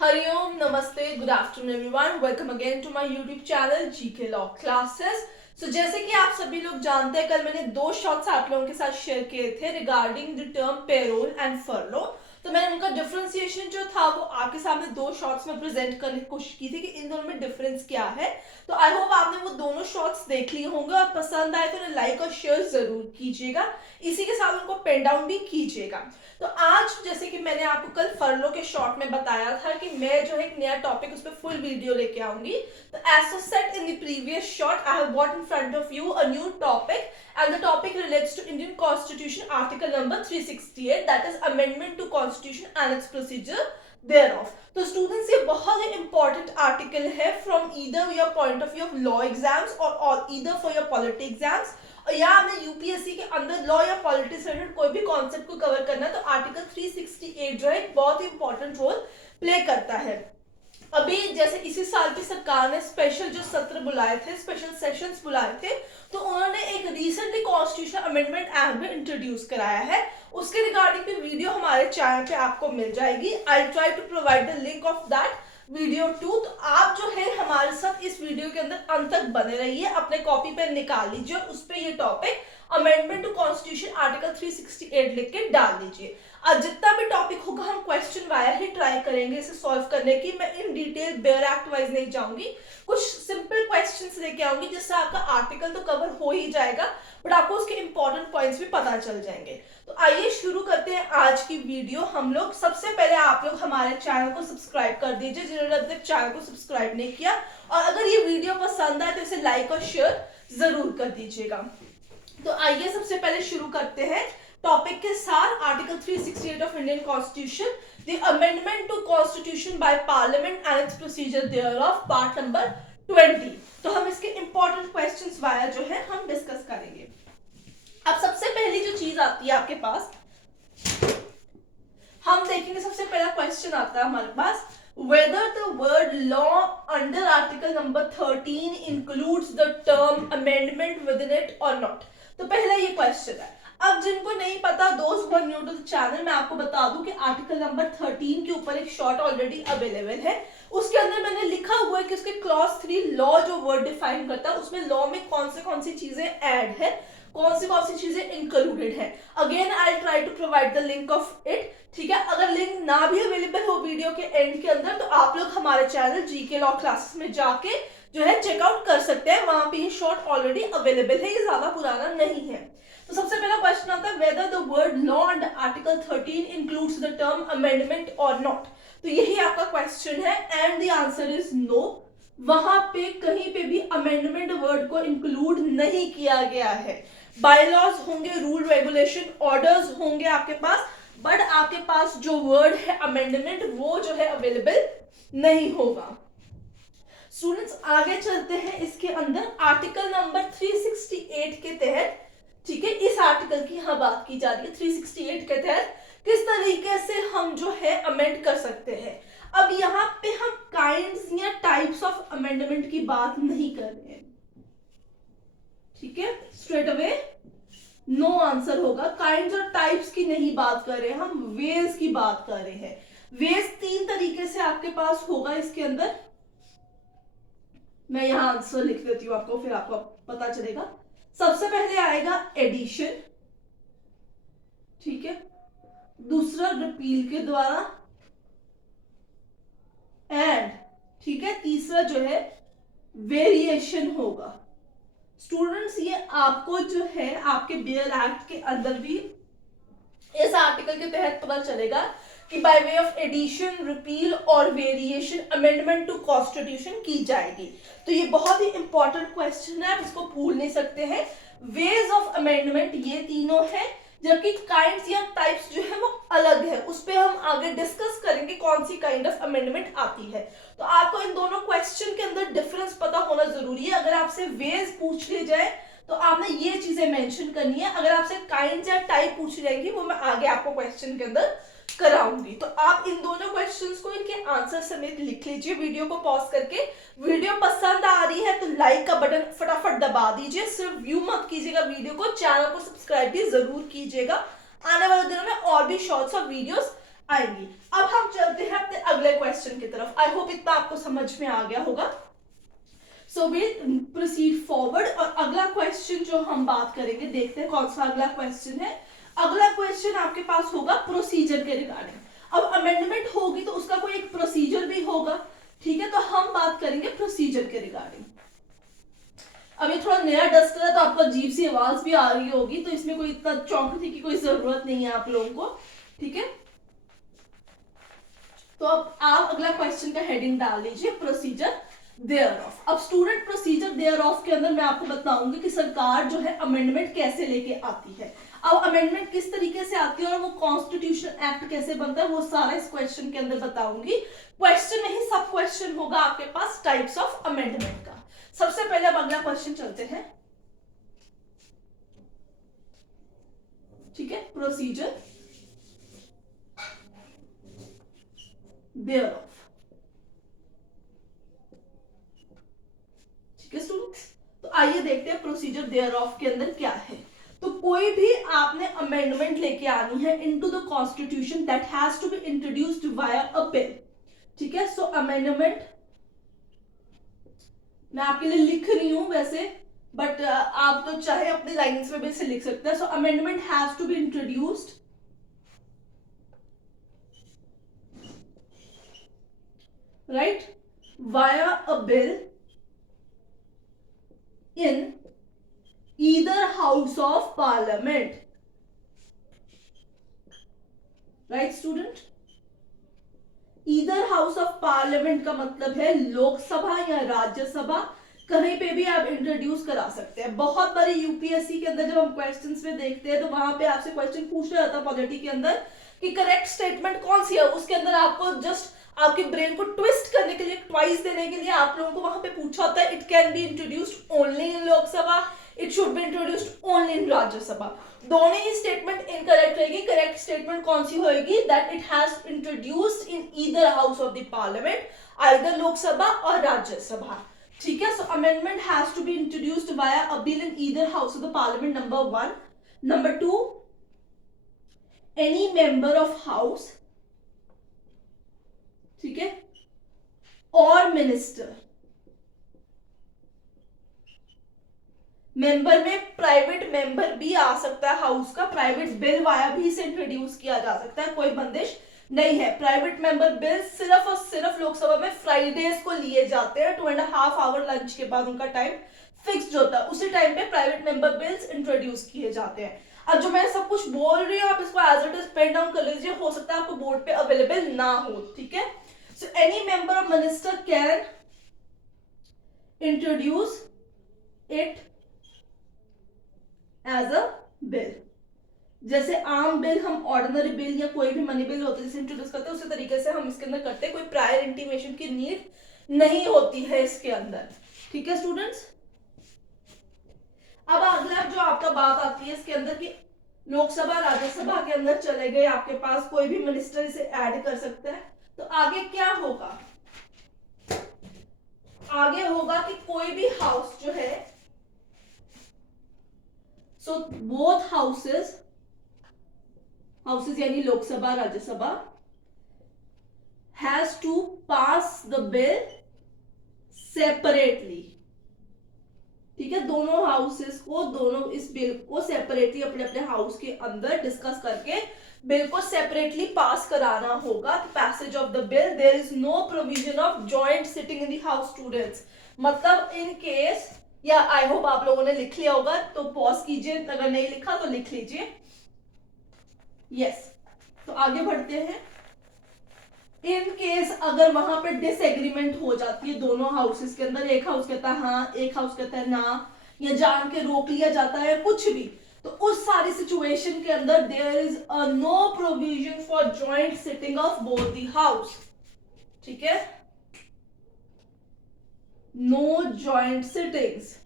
Hariom, Namaste, good afternoon everyone. Welcome again to my YouTube channel GK Law Classes. जैसे कि आप सभी लोग जानते हैं, कल मैंने दो शॉर्ट्स आप लोगों के साथ शेयर किए थे regarding the term payroll and furlough. तो मैंने उनका डिफरेंशिएशन जो था वो आपके सामने दो शॉर्ट्स में प्रेजेंट करने की कोशिश की थी कि इन दोनों में डिफरेंस क्या है। तो आई होप आपने वो दोनों शॉर्ट्स देख लिए होंगे और पसंद आए तो उन्हें लाइक और शेयर जरूर कीजिएगा। इसी के साथ उनको पेन डाउन भी कीजिएगा। तो आज जैसे कि मैंने आपको कल फर्लो के शॉर्ट में बताया था कि मैं जो है एक नया टॉपिक उस पर फुल वीडियो लेके आऊंगी। तो as said in the previous short I have bought in front of you a new topic and the topic relates to Indian Constitution article number 368 that is amendment to constitution and its procedure thereof। तो students ये बहुत ही important article है from either your point of view of law exams और either for your polity exams. या हमें UPSC के अंदर लॉ या पॉलिटिक्स से रिलेटेड कोई भी कॉन्सेप्ट को कवर करना है तो आर्टिकल 368 जो है एक बहुत ही इंपॉर्टेंट रोल प्ले करता है। अभी जैसे इसी साल की सरकार ने स्पेशल जो सत्र बुलाए थे, स्पेशल सेशंस बुलाए थे, तो उन्होंने एक रिसेंटली कॉन्स्टिट्यूशन अमेंडमेंट एक्ट भी इंट्रोड्यूस कराया है। उसके रिगार्डिंग भी वीडियो हमारे चैनल पे आपको मिल जाएगी। I try to provide the link of that video 2। तो आप जो है हमारे साथ इस वीडियो के अंदर अंत तक बने रहिए, अपने कॉपी पे निकाल लीजिए और उस पे ये topic amendment to constitution article 368 लिख के डाल दीजिए। आज जितना भी टॉपिक होगा हम क्वेश्चन वायर ही ट्राई करेंगे इसे सॉल्व करने की। मैं in detail bare act wise नहीं जाऊंगी, कुछ सिंपल क्वेश्चंस लेके आऊंगी जिससे आपका आर्टिकल तो कवर हो ही जाएगा बट आपको उसके इंपॉर्टेंट पॉइंट्स भी पता चल जाएंगे। तो आइए शुरू करते हैं आज की वीडियो। हम लोग सबसे पहले आप लोग हमारे चैनल को सब्सक्राइब कर दीजिए जिन्होंने अब तक चैनल को सब्सक्राइब नहीं किया, और अगर ये वीडियो पसंद आए तो इसे लाइक और शेयर जरूर कर दीजिएगा। तो आइए सबसे पहले शुरू करते हैं टॉपिक के साथ। Article 368 of Indian constitution, the amendment to constitution by parliament and its procedure thereof, part number 20। तो हम इसके इंपॉर्टेंट क्वेश्चंस वाया जो है हम डिस्कस करेंगे। अब सबसे पहली जो चीज आती है आपके पास, हम देखेंगे सबसे पहला क्वेश्चन आता है हमारे पास, whether the word law under article number 13 includes the term amendment within it or not। तो पहला ये क्वेश्चन है। अब जिनको नहीं पता, दोस्त who are new to the channel, मैं आपको बता दूं कि आर्टिकल नंबर 13 के ऊपर एक शॉर्ट ऑलरेडी अवेलेबल है। उसके अंदर मैंने लिखा हुआ है कि उसके क्लॉज 3 लॉ जो वर्ड डिफाइन करता है उसमें लॉ में कौन सी चीजें ऐड है, कौन सी चीजें इंक्लूडेड है। Again I try to provide the link of it. ठीक है, अगर लिंक ना भी अवेलेबल हो वीडियो के एंड के अंदर तो आप लोग हमारे चैनल जीके लॉ क्लासेस में जाके जो है चेकआउट कर सकते हैं, वहां पे ये शॉर्ट ऑलरेडी अवेलेबल है, ये ज्यादा पुराना नहीं है। तो सबसे पहला क्वेश्चन आता है, whether the word law under article 13 includes the term amendment और नॉट। तो यही आपका क्वेश्चन है and the answer is no. वहां पे कहीं पे भी अमेंडमेंट वर्ड को इंक्लूड नहीं किया गया है। बायलॉज होंगे, रूल रेगुलेशन ऑर्डर्स होंगे आपके पास, बट आपके पास जो वर्ड है अमेंडमेंट वो जो है अवेलेबल नहीं होगा। स्टूडेंट्स आगे चलते हैं, इसके अंदर आर्टिकल नंबर 368 के तहत, ठीक है, इस आर्टिकल की यहाँ बात की जा रही है 368 के तहत किस तरीके से हम जो है अमेंड कर सकते हैं। अब यहाँ पे हम काइंड्स या टाइप्स ऑफ अमेंडमेंट की बात नहीं कर रहे हैं, ठीक है, स्ट्रेट अवे नो आंसर होगा। काइंड्स और टाइप्स की नहीं बात कर रहे हैं, हम वेज की बात कर रहे हैं। वेज 3 तरीके से आपके पास होगा इसके अंदर, मैं यहां आंसर लिख देती हूं आपको, फिर आपको पता चलेगा। सबसे पहले आएगा एडिशन, ठीक है, दूसरा रिपील के द्वारा एंड, ठीक है, तीसरा जो है वेरिएशन होगा। स्टूडेंट्स ये आपको जो है आपके बेयर एक्ट के अंदर भी इस आर्टिकल के तहत पता चलेगा कि by way of addition, repeal और वेरिएशन अमेंडमेंट टू कॉन्स्टिट्यूशन की जाएगी। तो ये बहुत ही इंपॉर्टेंट क्वेश्चन है, आप इसको भूल नहीं सकते हैं। वेज ऑफ अमेंडमेंट ये तीनों है, जबकि काइंड्स या टाइप्स जो है वो अलग है, उस पर हम आगे डिस्कस करेंगे कौन सी काइंड ऑफ अमेंडमेंट आती है। तो आपको इन दोनों क्वेश्चन के अंदर डिफरेंस पता होना जरूरी है। अगर आपसे वेज पूछ ली जाए तो आपने ये चीजें मेंशन करनी है, अगर आपसे काइंड या टाइप पूछ जाएगी वो मैं आगे आपको क्वेश्चन के अंदर कराऊंगी। तो आप इन दोनों क्वेश्चंस को इनके आंसर समेत लिख लीजिए वीडियो को पॉज करके। वीडियो पसंद आ रही है तो लाइक का बटन फटाफट दबा दीजिए, सिर्फ व्यू मत कीजिएगा वीडियो को, चैनल को सब्सक्राइब भी जरूर कीजिएगा। आने वाले दिनों में और भी शॉर्ट्स और वीडियोस आएंगी। अब हम चलते हैं अपने अगले क्वेश्चन की तरफ। आई होप इतना आपको समझ में आ गया होगा। So will proceed forward. और अगला क्वेश्चन जो हम बात करेंगे, देखते हैं कौन सा अगला क्वेश्चन है। अगला क्वेश्चन आपके पास होगा प्रोसीजर के रिगार्डिंग। अब अमेंडमेंट होगी तो उसका कोई एक प्रोसीजर भी होगा, ठीक है। तो हम बात करेंगे प्रोसीजर के रिगार्डिंग। अब ये थोड़ा नया डस्टर है तो आपको अजीब सी आवाज भी आ रही होगी, तो इसमें कोई इतना चौंकने की कोई जरूरत नहीं है आप लोगों को, ठीक है। तो अब आप अगला क्वेश्चन का हेडिंग डाल लीजिए, प्रोसीजर देयर ऑफ। अब स्टूडेंट प्रोसीजर देयर ऑफ के अंदर मैं आपको बताऊंगी कि सरकार जो है अमेंडमेंट कैसे लेके आती है। अब अमेंडमेंट किस तरीके से आती है और वो कॉन्स्टिट्यूशन एक्ट कैसे बनता है, वो सारा इस क्वेश्चन के अंदर बताऊंगी। क्वेश्चन में ही सब क्वेश्चन होगा आपके पास टाइप्स ऑफ अमेंडमेंट का। सबसे पहले अब अगला क्वेश्चन चलते हैं, ठीक है। प्रोसीजर देयर ऑफ, ठीक है स्टूडेंट्स। तो आइए देखते हैं प्रोसीजर देयर ऑफ के अंदर क्या है। तो कोई भी आपने अमेंडमेंट लेके आनी है into the constitution that has to be introduced via a bill, ठीक है। सो अमेंडमेंट मैं आपके लिए लिख रही हूं वैसे, बट आप तो चाहे अपनी लाइन्स में भी इसे लिख सकते हैं। So amendment has to be introduced right via a bill in either house of parliament, right student। either house of parliament का मतलब है लोकसभा या राज्यसभा, कहीं पे भी आप इंट्रोड्यूस करा सकते हैं। बहुत बारी यूपीएससी के अंदर जब हम क्वेश्चंस में देखते हैं तो वहां पे आपसे क्वेश्चन पूछा जाता है पॉलिटी के अंदर कि करेक्ट स्टेटमेंट कौन सी है। उसके अंदर आपको जस्ट आपके ब्रेन को ट्विस्ट करने के लिए, ट्वाइस देने के लिए आप लोगों को वहां पे पूछा होता है it can be introduced only in Lok Sabha, it should be introduced only in Rajya Sabha. दोनों ही स्टेटमेंट इनकरेक्ट रहेगी। करेक्ट स्टेटमेंट कौन सी होगी, that it has introduced in either house of the parliament, either Lok Sabha और राज्यसभा, ठीक है। So amendment has to be introduced via a bill in either house of the parliament, number 1। Number 2, any member of house, ठीक है, और minister. Member में private member भी आ सकता है हाउस का, प्राइवेट बिल वाया भी इसे इंट्रोड्यूस किया जा सकता है, कोई बंदिश नहीं है। प्राइवेट मेंबर बिल सिर्फ और सिर्फ लोकसभा में फ्राइडेज को लिए जाते हैं, 2.5 आवर लंच के बाद उनका टाइम फिक्स्ड होता है, उसी टाइम पे प्राइवेट मेंबर बिल्स इंट्रोड्यूस किए जाते हैं। अब जो मैं सब कुछ बोल रही हूँ आप इसको as it is pen down कर लीजिए, हो सकता है आपको बोर्ड पे अवेलेबल ना हो, ठीक है। So any member of minister can introduce it as a bill. जैसे आम बिल हम ऑर्डिनरी बिल या कोई भी मनी बिल होता है जैसे इंट्रोड्यूस करते हैं, उसी तरीके से हम इसके अंदर करते हैं, कोई प्रायर इंटीमेशन की नीड नहीं होती है इसके अंदर, ठीक है स्टूडेंट्स। अब अगला जो आपका बात आती है इसके अंदर कि लोकसभा राज्यसभा के अंदर चले गए आपके पास, कोई भी मिनिस्टर इसे ऐड कर सकता है। तो आगे क्या होगा, आगे होगा कि कोई भी हाउस जो है, सो बोथ हाउसेस यानी Lok Sabha Rajya Sabha has to pass the bill separately, ठीक है। दोनों हाउसेस को, दोनों इस बिल को सेपरेटली अपने अपने हाउस के अंदर डिस्कस करके बिल को सेपरेटली पास कराना होगा। Passage of the bill, there is no provision of joint sitting in the house students. मतलब इन केस, या आई होप आप लोगों ने लिख लिया होगा तो पॉज कीजिए, अगर नहीं लिखा तो लिख लीजिए। यस, तो आगे बढ़ते हैं। इन केस अगर वहां पे डिसएग्रीमेंट हो जाती है दोनों हाउसेस के अंदर, एक हाउस कहता है हाँ, एक हाउस कहता है ना, या जान के रोक लिया जाता है कुछ भी, तो उस सारी सिचुएशन के अंदर there is no provision for joint sitting of both the house, ठीक है। No joint sittings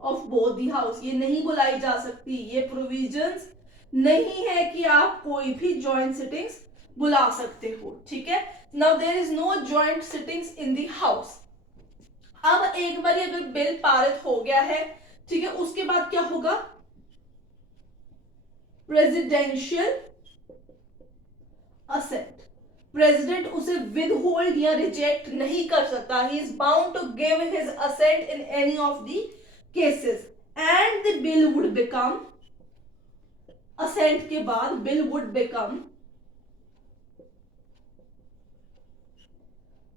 of both the house, ये नहीं बुलाई जा सकती, ये प्रोविजंस नहीं है कि आप कोई भी जॉइंट सिटिंग्स बुला सकते हो, ठीक है। Now there is no joint sittings in the house. अब एक बार अगर बिल पारित हो गया है, ठीक है, उसके बाद क्या होगा, प्रेसिडेंशियल असेंट। प्रेसिडेंट उसे विद होल्ड या रिजेक्ट नहीं कर सकता। He is bound to give his assent in any of the cases and the bill would become, assent के बाद bill would become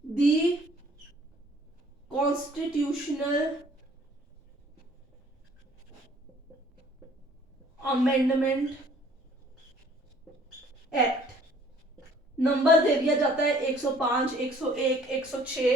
the constitutional amendment act. Number दे दिया जाता है 105, 101, 106,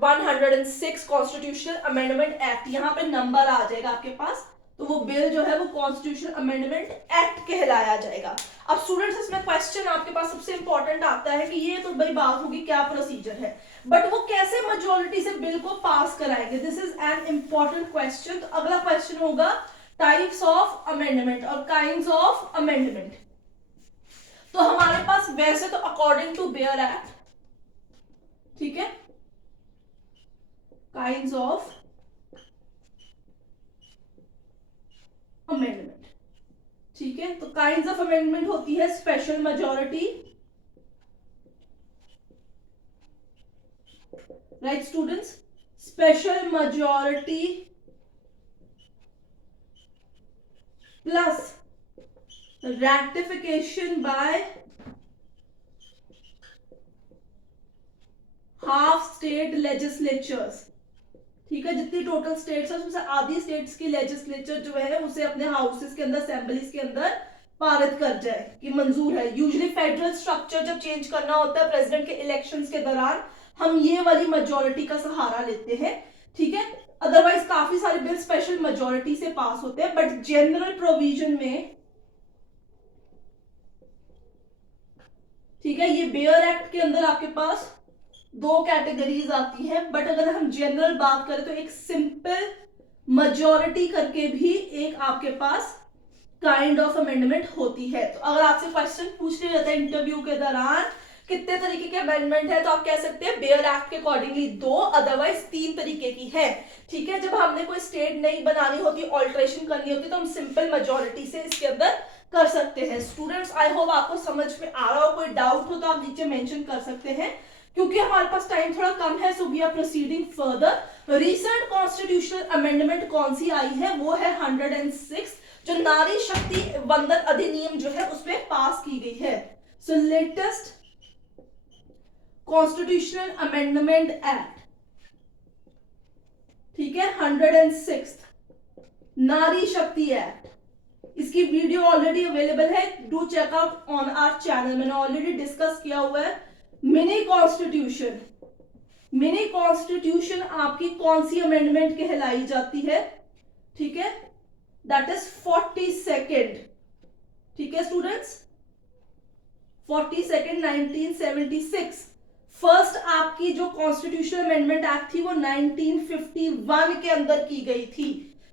106 कॉन्स्टिट्यूशनल अमेंडमेंट एक्ट। यहां पे नंबर आ जाएगा आपके पास, तो वो बिल जो है वो कॉन्स्टिट्यूशनल अमेंडमेंट एक्ट कहलाया जाएगा। अब स्टूडेंट्स इसमें क्वेश्चन आपके पास सबसे इंपॉर्टेंट आता है कि ये तो भाई बात होगी क्या प्रोसीजर है, बट वो कैसे मेजॉरिटी से बिल को पास कराएंगे। This is an important question. तो अगला क्वेश्चन होगा टाइप्स ऑफ अमेंडमेंट और काइंड्स ऑफ अमेंडमेंट। तो हमारे पास वैसे तो अकॉर्डिंग टू बेयर एक्ट, ठीक है, काइंड्स ऑफ अमेंडमेंट, ठीक है। तो काइंड्स ऑफ अमेंडमेंट होती है special majority, right students, special majority plus ratification by half state legislatures, ठीक है। जितनी टोटल स्टेट्स है उसमें से आधी स्टेट्स की लेजिस्लेचर जो है उसे अपने हाउसेस के अंदर, असेंबलीज के अंदर पारित कर जाए कि मंजूर है। यूजुअली फेडरल स्ट्रक्चर जब चेंज करना होता है प्रेसिडेंट के इलेक्शंस के दौरान, हम ये वाली मेजॉरिटी का सहारा लेते हैं, ठीक है। अदरवाइज काफी सारे बिल स्पेशल मेजॉरिटी से पास होते हैं, बट जनरल प्रोविजन में, ठीक है, ये बेयर एक्ट के अंदर आपके पास दो कैटेगरीज आती हैं, बट अगर हम जनरल बात करें तो एक सिंपल मेजॉरिटी करके भी एक आपके पास काइंड ऑफ अमेंडमेंट होती है। तो अगर आपसे क्वेश्चन पूछ लिया जाता है इंटरव्यू के दौरान कितने तरीके के अमेंडमेंट है, तो आप कह सकते हैं बेयर एक्ट के अकॉर्डिंगली 2, अदरवाइज 3 तरीके की है, ठीक है। जब हमने कोई स्टेट नई बनानी होती है, ऑल्ट्रेशन करनी होती है, तो हम सिंपल मेजॉरिटी से इसके अंदर कर सकते हैं। स्टूडेंट्स आई होप आपको समझ में आ रहा हो, कोई डाउट हो तो आप नीचे मेंशन कर सकते हैं। क्योंकि हमारे पास टाइम थोड़ा कम है, so we are proceeding further. Recent constitutional amendment कौन सी आई है, वो है 106, जो नारी शक्ति वंदन अधिनियम जो है उसमें पास की गई है। So latest constitutional amendment act, ठीक है, 106 नारी शक्ति एक्ट। इसकी वीडियो ऑलरेडी अवेलेबल है, do check out on our channel. मैंने ऑलरेडी डिस्कस किया हुआ है। मिनी कॉन्स्टिट्यूशन, मिनी कॉन्स्टिट्यूशन आपकी कौन सी अमेंडमेंट कहलाई जाती है, ठीक है, दैट इज 42nd, ठीक है स्टूडेंट्स, 42nd 1976। फर्स्ट आपकी जो कॉन्स्टिट्यूशनल अमेंडमेंट एक्ट थी वो 1951 के अंदर की गई थी,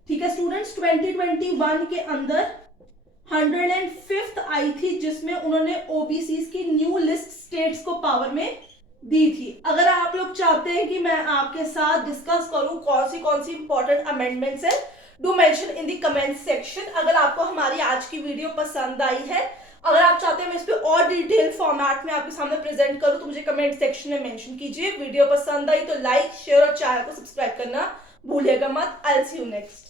ठीक है स्टूडेंट्स। 2021 के अंदर 105th आई थी, जिसमें उन्होंने ओबीसी की न्यू लिस्ट स्टेट्स को पावर में दी थी। अगर आप लोग चाहते हैं कि मैं आपके साथ डिस्कस करूं कौन सी इंपॉर्टेंट अमेंडमेंट्स है, do mention in the comment section. अगर आपको हमारी आज की वीडियो पसंद आई है, अगर आप चाहते हैं मैं इस पे और डिटेल फॉर्मेट में आपके सामने प्रेजेंट करूं, तो मुझे कमेंट सेक्शन में मेंशन कीजिए। वीडियो पसंद आई तो लाइक, शेयर और चैनल को सब्सक्राइब करना भूलिएगा मत। I will see you next.